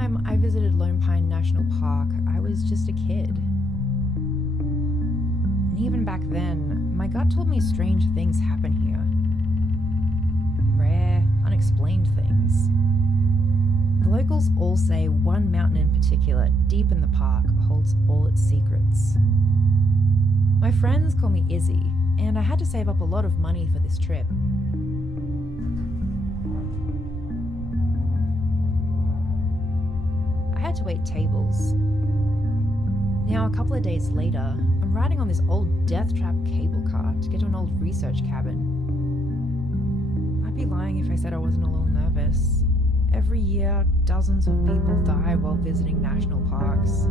time I visited Lone Pine National Park, I was just a kid. And even back then, my gut told me strange things happen here. Rare, unexplained things. The locals all say one mountain in particular, deep in the park, holds all its secrets. My friends call me Izzie, and I had to save up a lot of money for this trip. I had to wait tables. Now, a couple of days later, I'm riding on this old death trap cable car to get to an old research cabin. I'd be lying if I said I wasn't a little nervous. Every year, dozens of people die while visiting national parks.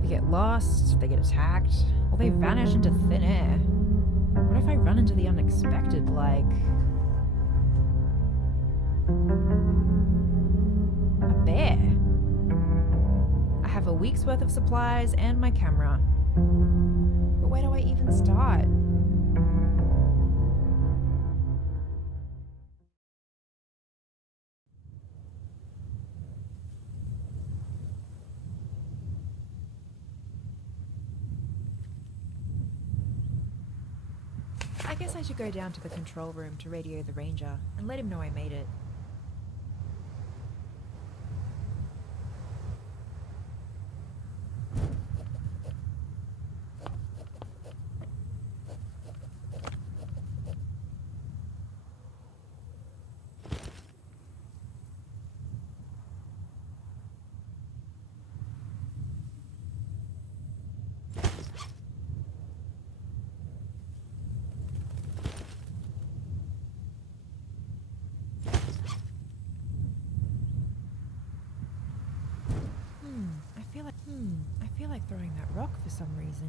They get lost, they get attacked, or they vanish into thin air. What if I run into the unexpected, like a bear? I have a week's worth of supplies and my camera. But where do I even start? I guess I should go down to the control room to radio the ranger and let him know I made it. I feel like throwing that rock for some reason.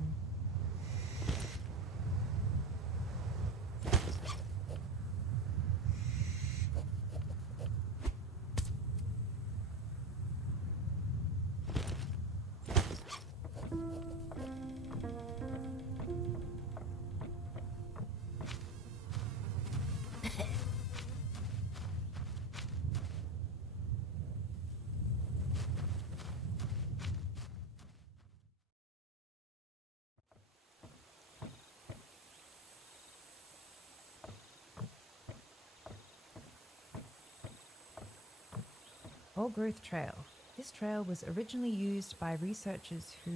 Old Growth Trail. This trail was originally used by researchers who...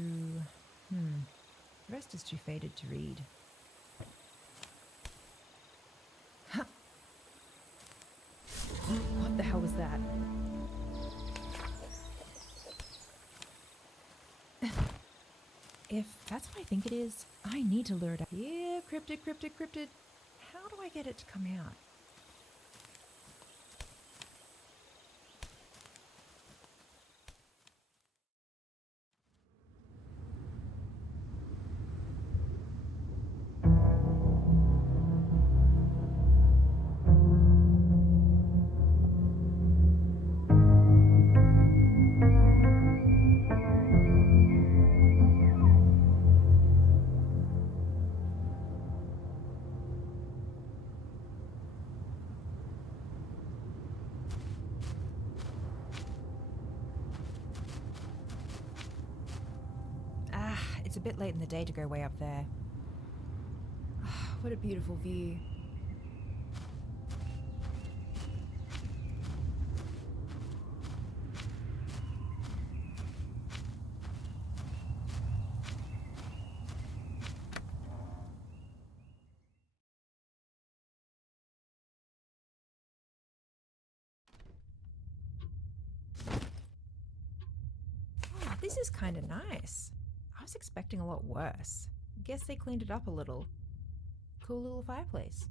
the rest is too faded to read. Huh. What the hell was that? If that's what I think it is, I need to lure it out. Yeah, cryptid. How do I get it to come out? It's a bit late in the day to go way up there. What a beautiful view. Oh, this is kind of nice. I was expecting a lot worse. Guess they cleaned it up a little. Cool little fireplace.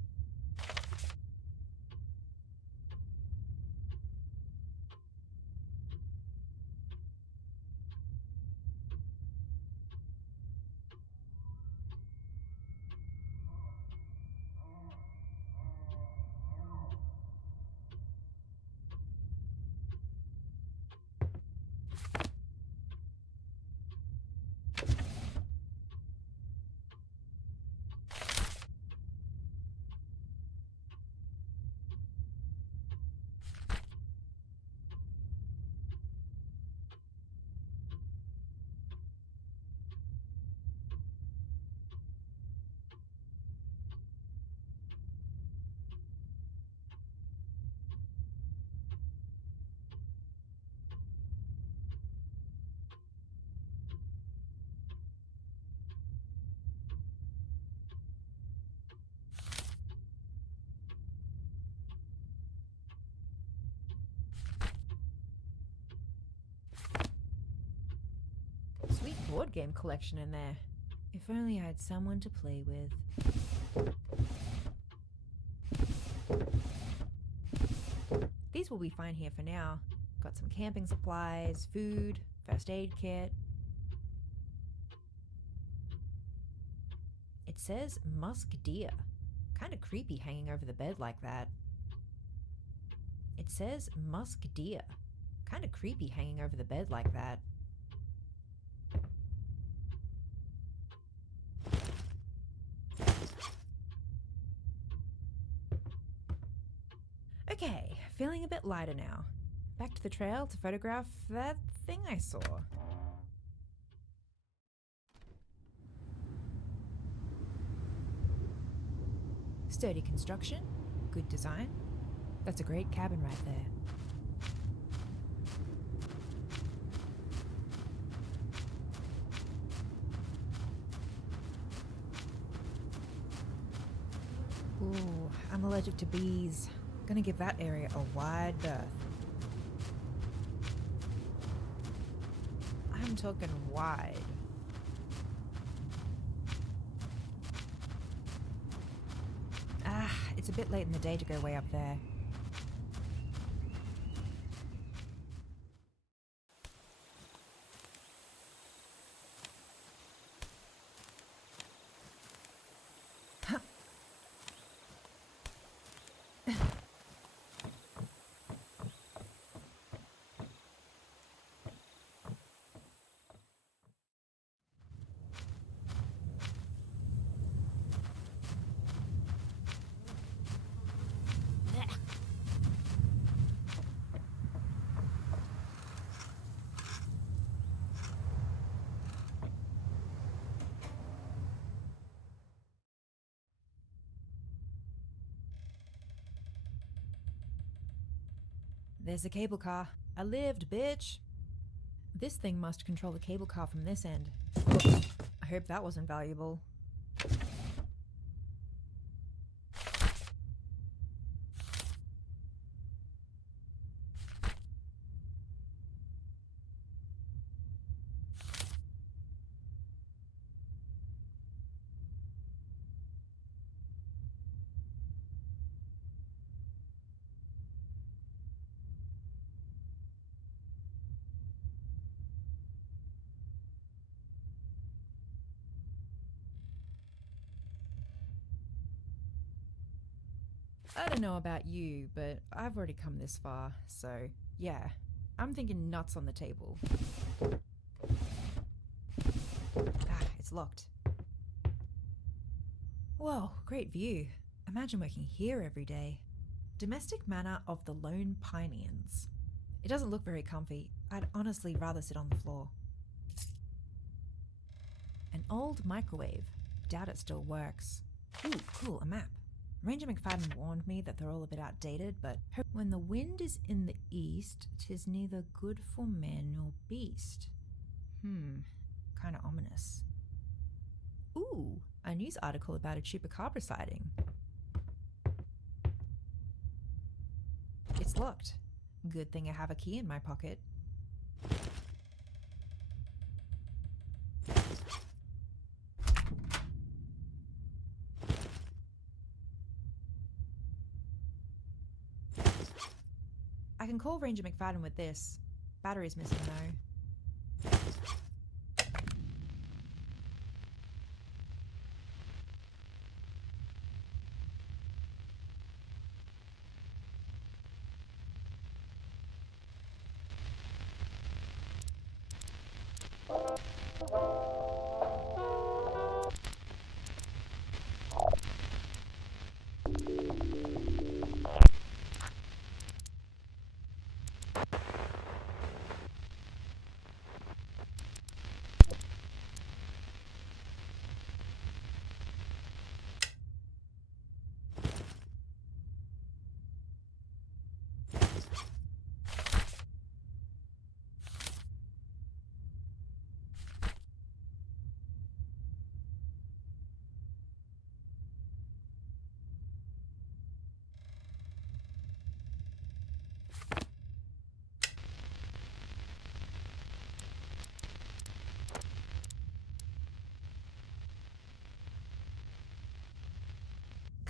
board game collection in there. If only I had someone to play with. These will be fine here for now. Got some camping supplies, food, first aid kit. It says musk deer. Kinda creepy hanging over the bed like that. It says musk deer. Kinda creepy hanging over the bed like that. Okay, feeling a bit lighter now. Back to the trail to photograph that thing I saw. Sturdy construction, good design. That's a great cabin right there. Ooh, I'm allergic to bees. Gonna give that area a wide berth. I'm talking wide. It's a bit late in the day to go way up there. There's the cable car. I lived, bitch. This thing must control the cable car from this end. I hope that wasn't valuable. I don't know about you, but I've already come this far, so yeah, I'm thinking nuts on the table. It's locked. Whoa, great view. Imagine working here every day. Domestic manor of the Lone Pineans. It doesn't look very comfy. I'd honestly rather sit on the floor. An old microwave. Doubt it still works. Ooh, cool, a map. Ranger McFadden warned me that they're all a bit outdated, but when the wind is in the east, 'tis neither good for man nor beast. Kinda ominous. Ooh, a news article about a chupacabra sighting. It's locked. Good thing I have a key in my pocket. I can call Ranger McFadden with this. Battery's missing though.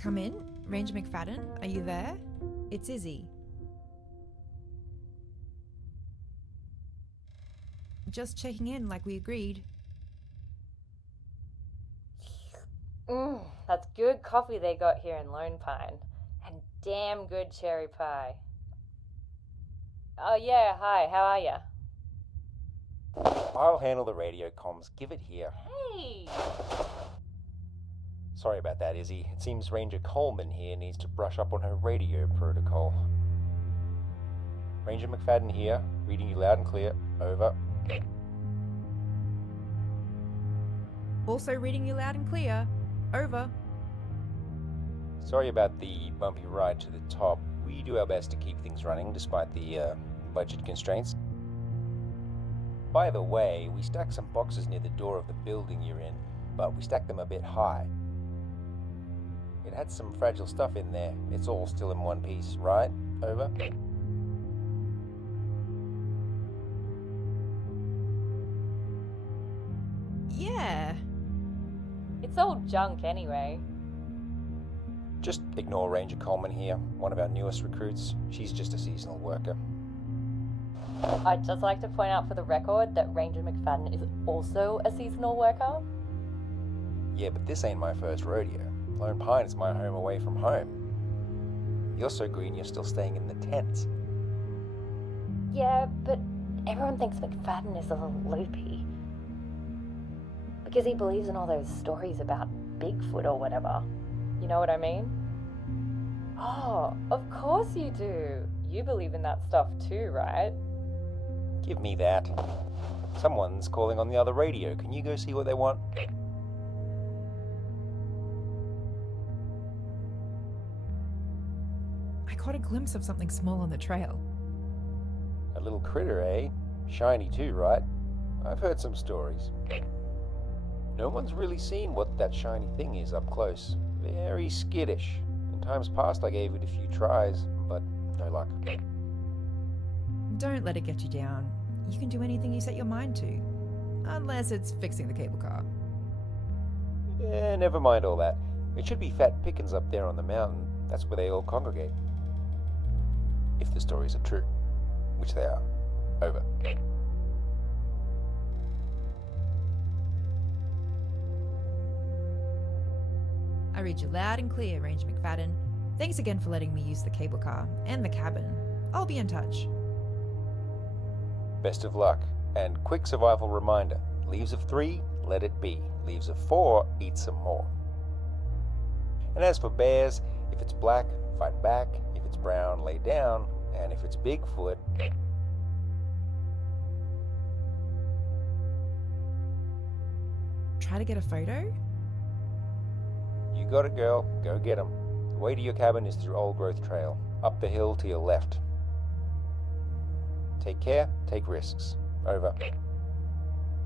Come in. Ranger McFadden, are you there? It's Izzie. Just checking in like we agreed. That's good coffee they got here in Lone Pine. And damn good cherry pie. Oh yeah, hi, how are ya? I'll handle the radio comms. Give it here. Hey! Sorry about that, Izzie. It seems Ranger Coleman here needs to brush up on her radio protocol. Ranger McFadden here, reading you loud and clear. Over. Also reading you loud and clear. Over. Sorry about the bumpy ride to the top. We do our best to keep things running despite the budget constraints. By the way, we stacked some boxes near the door of the building you're in, but we stacked them a bit high. It had some fragile stuff in there. It's all still in one piece, right? Over. Yeah. It's all junk anyway. Just ignore Ranger Coleman here, one of our newest recruits. She's just a seasonal worker. I'd just like to point out for the record that Ranger McFadden is also a seasonal worker. Yeah, but this ain't my first rodeo. Lone Pine is my home away from home. You're so green you're still staying in the tents. Yeah, but everyone thinks McFadden is a little loopy. Because he believes in all those stories about Bigfoot or whatever. You know what I mean? Oh, of course you do. You believe in that stuff too, right? Give me that. Someone's calling on the other radio. Can you go see what they want? I caught a glimpse of something small on the trail. A little critter, eh? Shiny too, right? I've heard some stories. No one's really seen what that shiny thing is up close. Very skittish. In times past I gave it a few tries, but no luck. Don't let it get you down. You can do anything you set your mind to. Unless it's fixing the cable car. Yeah, never mind all that. It should be fat pickings up there on the mountain. That's where they all congregate. If the stories are true. Which they are. Over. I read you loud and clear, Ranger McFadden. Thanks again for letting me use the cable car and the cabin. I'll be in touch. Best of luck. And quick survival reminder. Leaves of 3, let it be. Leaves of 4, eat some more. And as for bears, if it's black, fight back. If it's brown, lay down. And if it's Bigfoot... Try to get a photo? You got it, girl. Go get 'em. The way to your cabin is through Old Growth Trail. Up the hill to your left. Take care, take risks. Over.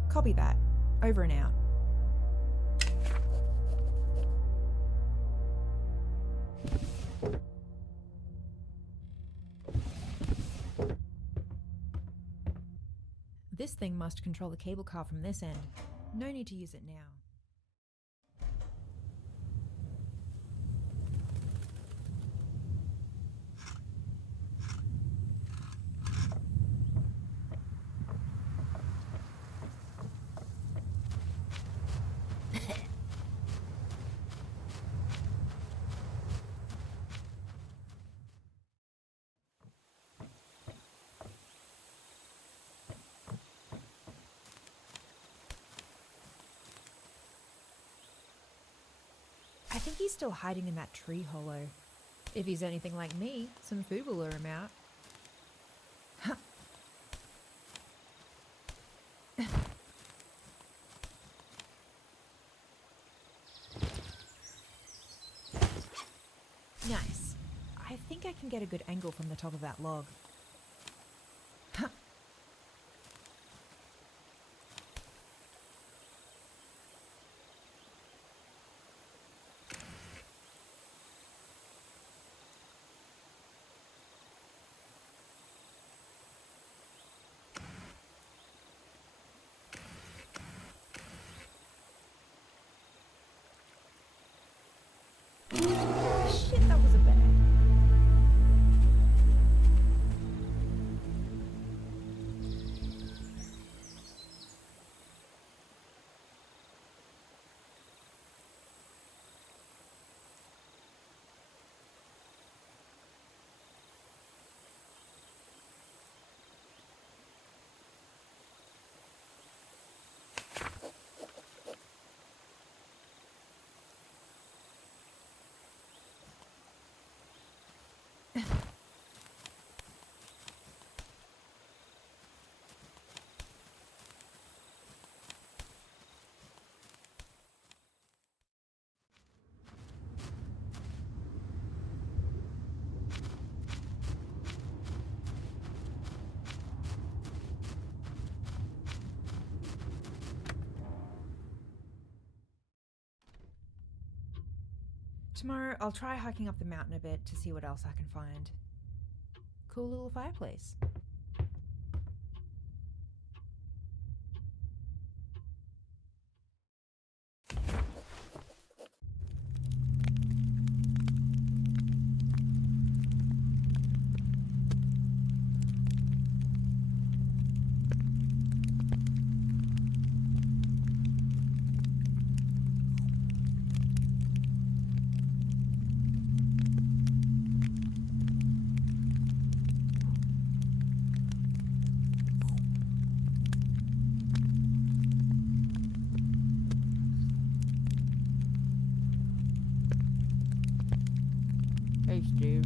Copy that. Over and out. This thing must control the cable car from this end. No need to use it now. I think he's still hiding in that tree hollow. If he's anything like me, some food will lure him out. Huh. Nice. I think I can get a good angle from the top of that log. Huh. Tomorrow I'll try hiking up the mountain a bit to see what else I can find. Cool little fireplace. Hey, Steve.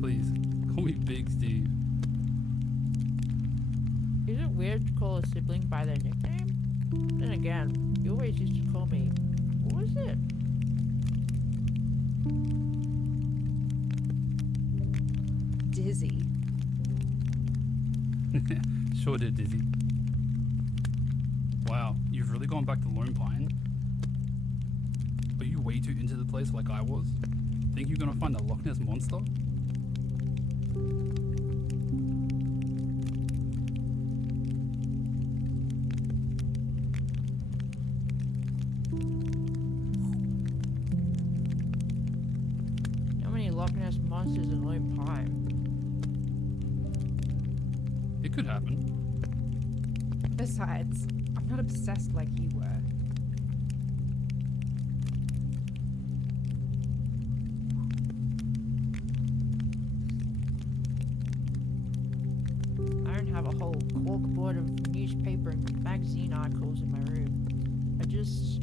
Please, call me Big Steve. Is it weird to call a sibling by their nickname? Then again, you always used to call me... What was it? Dizzy. Sure did, Izzie. Wow, you've really gone back to Lone Pine? Are you way too into the place like I was? Think you're gonna find a Loch Ness monster? How many Loch Ness monsters in Lone Pine? It could happen. Besides, I'm not obsessed like you were. I don't have a whole corkboard of newspaper and magazine articles in my room. I just...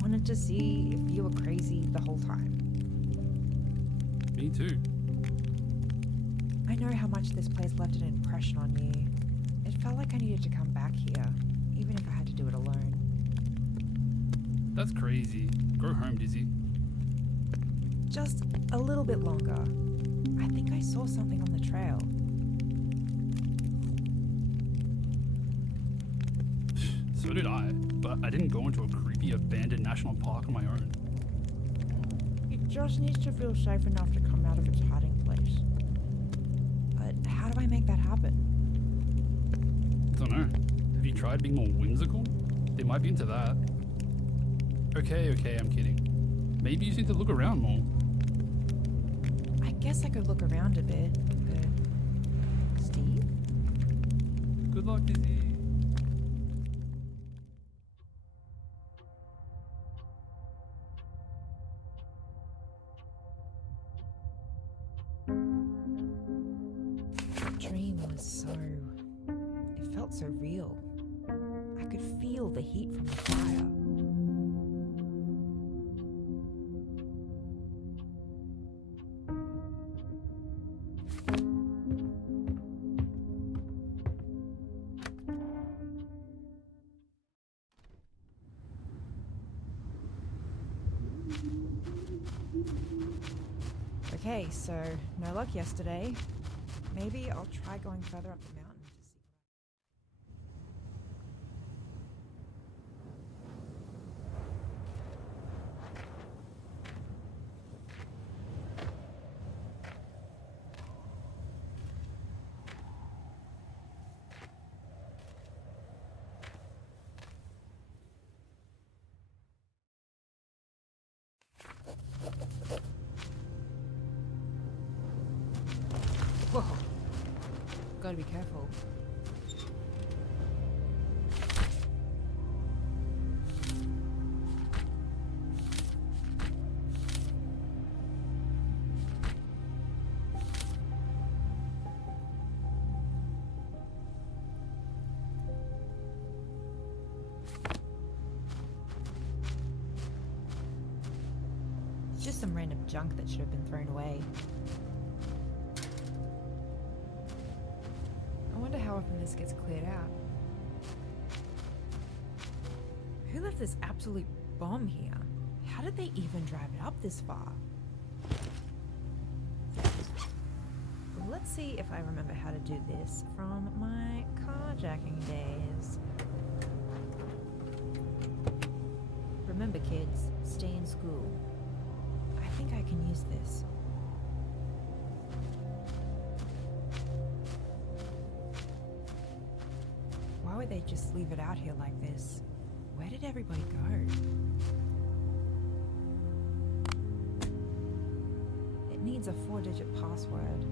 wanted to see if you were crazy the whole time. Me too. I know how much this place left an impression on you. It felt like I needed to come back here, even if I had to do it alone. That's crazy. Go home, Izzie. Just a little bit longer. I think I saw something on the trail. So did I, but I didn't go into a creepy abandoned national park on my own. It just needs to feel safe enough to come out of its hiding place. But how do I make that happen? Dunno. Have you tried being more whimsical? They might be into that. Okay, I'm kidding. Maybe you just need to look around more. I guess I could look around a bit, but... Steve? Good luck, Izzie. That dream was so... It felt so real. I could feel the heat from the fire. Okay, so no luck yesterday. Maybe I'll try going further up the mountain to see. Whoa. Gotta be careful. Just some random junk that should have been thrown away. I wonder how often this gets cleared out. left this absolute bomb here. How did they even drive it up this far? Let's see if I remember how to do this from my carjacking days. Remember, kids, stay in school. I think I can use this. Why would they just leave it out here like this? Where did everybody go? It needs a 4-digit password.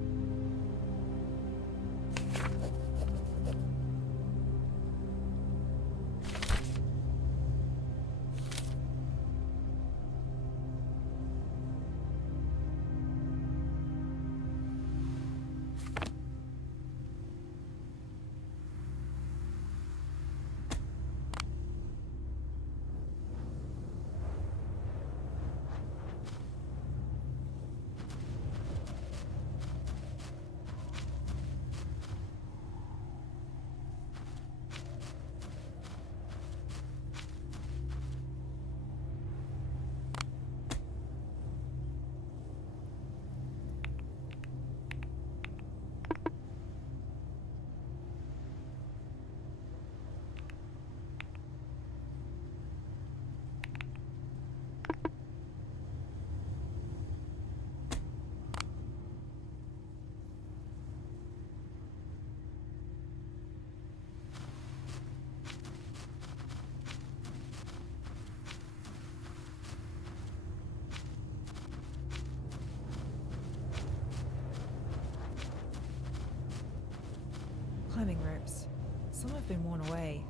Climbing ropes. Some have been worn away.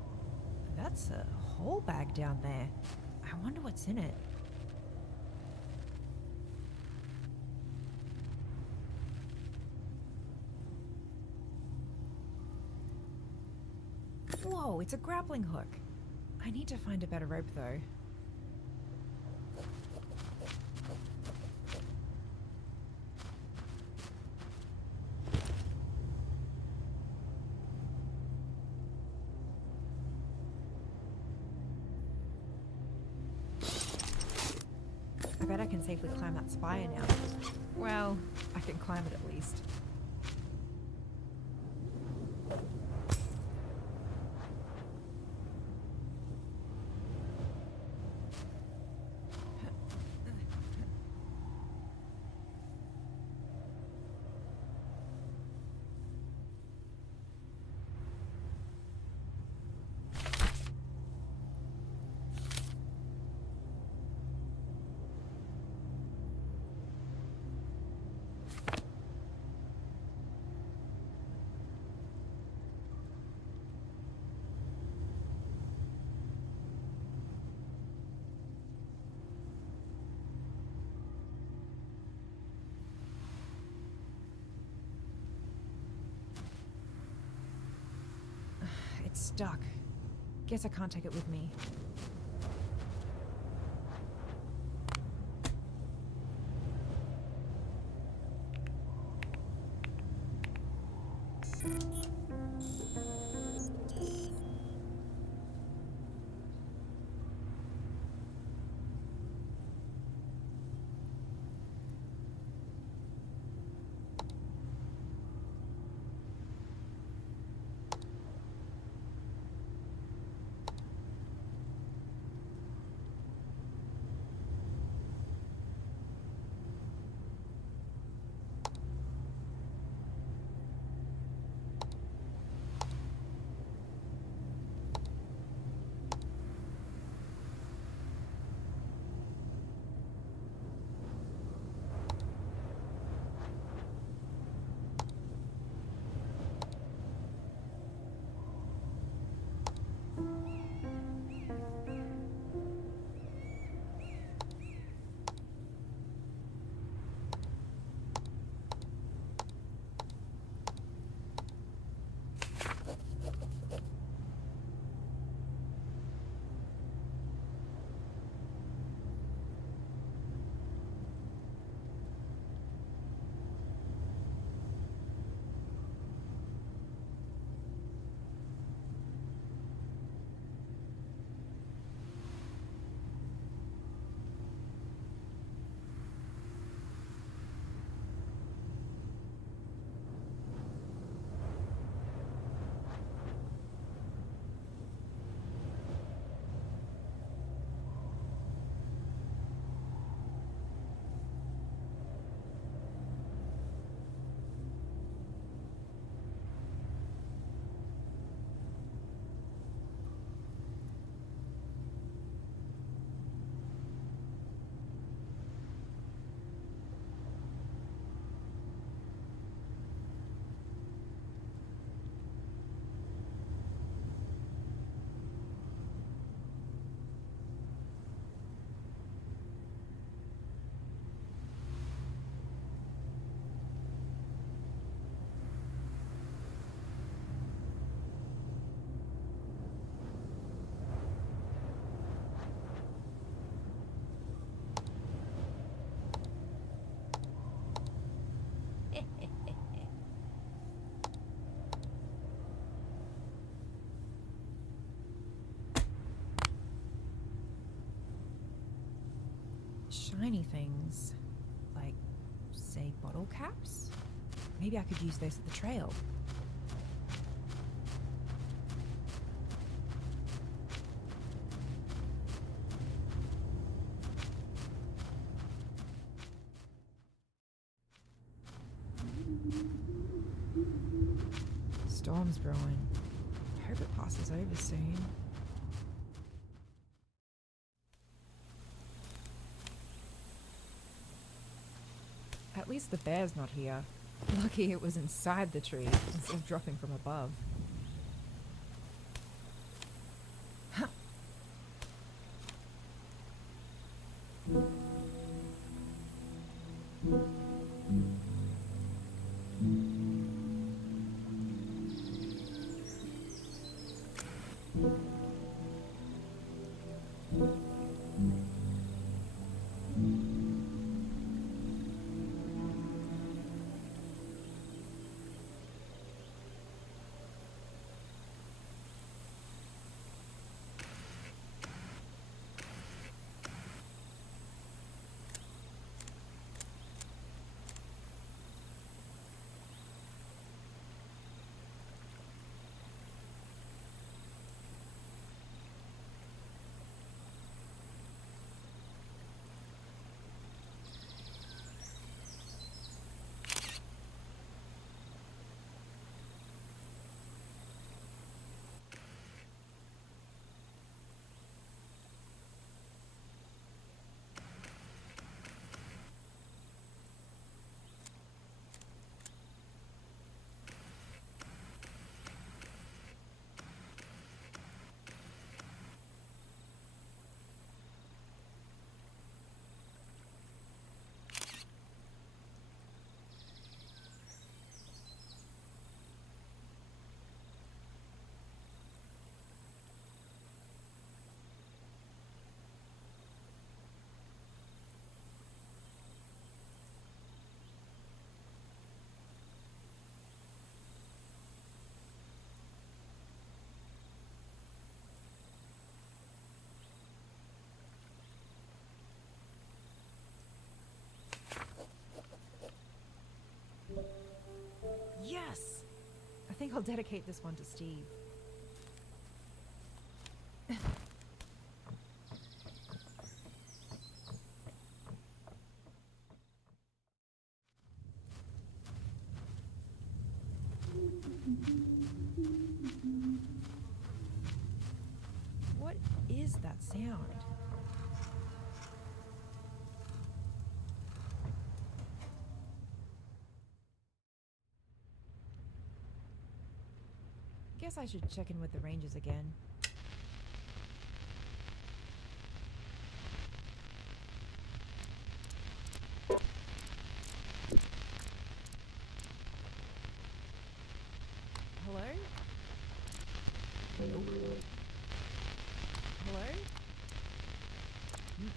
That's a whole bag down there. I wonder what's in it. Whoa, it's a grappling hook. I need to find a better rope though. I bet I can safely climb that spire now. Well, I can climb it at least. It's stuck. Guess I can't take it with me. shiny things. Like, say, bottle caps? Maybe I could use those at the trail. Storm's brewing. Hope it passes over soon. At least the bear's not here. Lucky it was inside the tree instead of dropping from above. Yes! I think I'll dedicate this one to Steve. What is that sound? Guess I should check in with the rangers again. Hello? Nope. Hello? Mm-mm.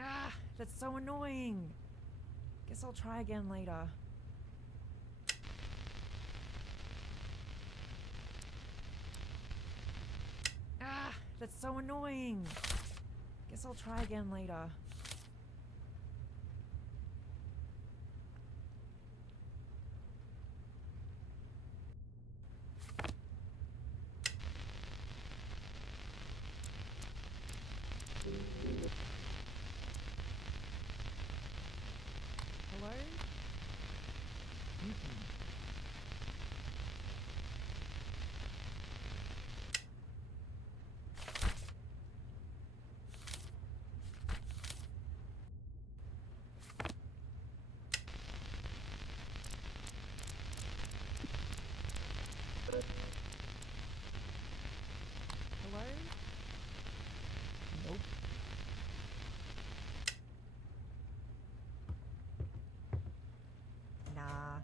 Ah, that's so annoying. Guess I'll try again later. Ah, that's so annoying. Guess I'll try again later. Hello? Mm-mm. Hello? Nope. Nah.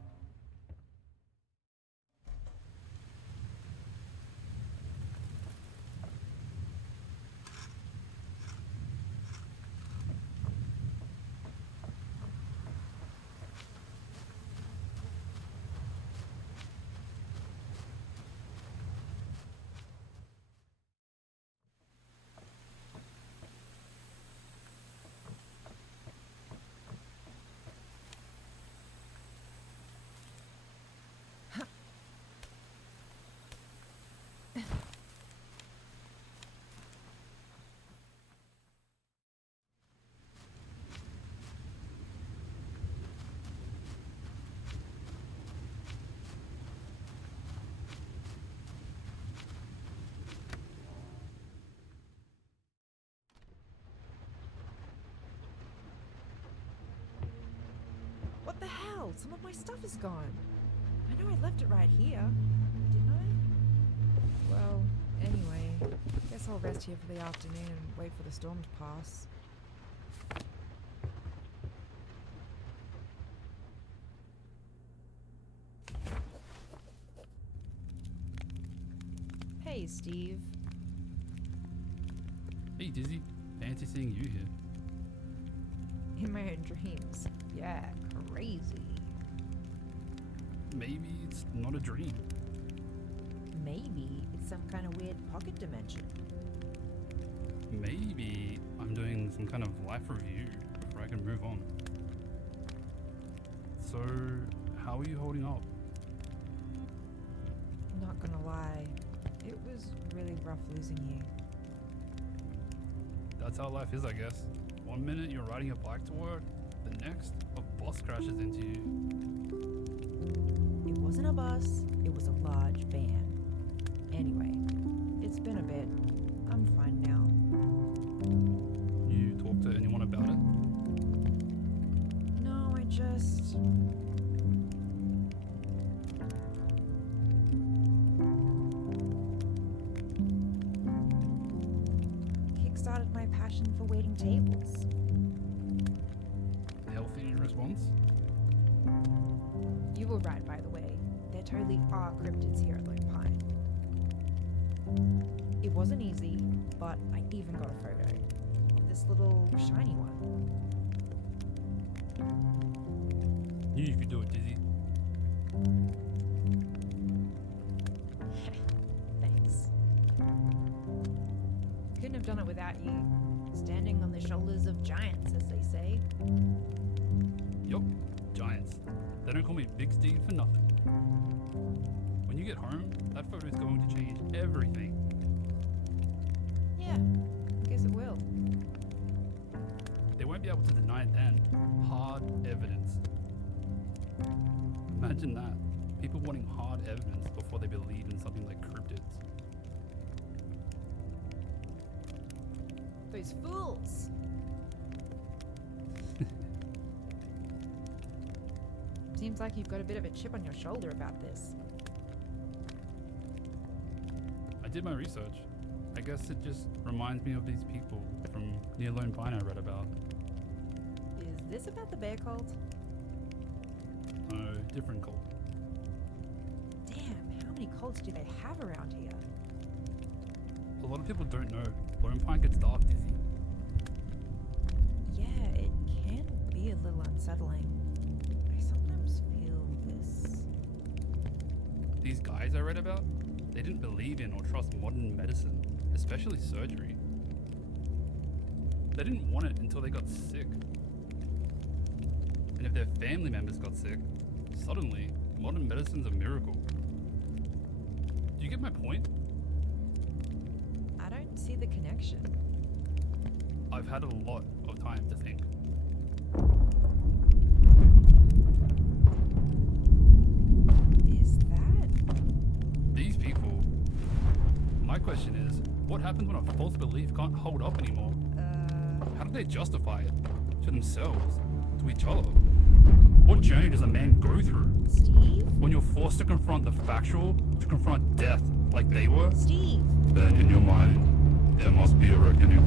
world? Some of my stuff is gone. I know I left it right here. Didn't I? Well, anyway, guess I'll rest here for the afternoon and wait for the storm to pass. Hey, Steve. Hey Dizzy, fancy seeing you here. In my own dreams. Yeah, crazy. Maybe it's not a dream. Maybe it's some kind of weird pocket dimension. Maybe I'm doing some kind of life review before I can move on. So, how are you holding up? Not gonna lie, it was really rough losing you. That's how life is, I guess. One minute you're riding your bike to work, the next, a bus crashes into you. It wasn't a bus, it was a large van. Anyway, it's been a bit. I'm fine now. You talk to anyone about it? No, I just... kickstarted my passion for waiting tables. Healthy response? You were right, by the way. There totally are cryptids here at Lone Pine. It wasn't easy, but I even got a photo of this little shiny one. Knew you could do it, Dizzy. Thanks. Couldn't have done it without you. Standing on the shoulders of giants, as they say. Yup, giants. They don't call me Big Steve for nothing. When you get home, that photo is going to change everything. Yeah, I guess it will. They won't be able to deny it then. Hard evidence. Imagine that. People wanting hard evidence before they believe in something like cryptids. Those fools! Seems like you've got a bit of a chip on your shoulder about this. I did my research. I guess it just reminds me of these people from near Lone Pine I read about. Is this about the bear cult? No, different cult. Damn, how many cults do they have around here? A lot of people don't know. Lone Pine gets dark, Dizzy. Yeah, it can be a little unsettling. I sometimes feel this. These guys I read about, they didn't believe in or trust modern medicine, especially surgery. They didn't want it until they got sick. And if their family members got sick, suddenly, modern medicine's a miracle. Do you get my point? I don't see the connection. I've had a lot of time to think. Is that... These people... My question is, what happens when a false belief can't hold up anymore? How do they justify it? To themselves? To each other? What journey does a man go through? Steve? When you're forced to confront the factual, to confront death like they were? Steve! Then in your mind, there must be a reckoning.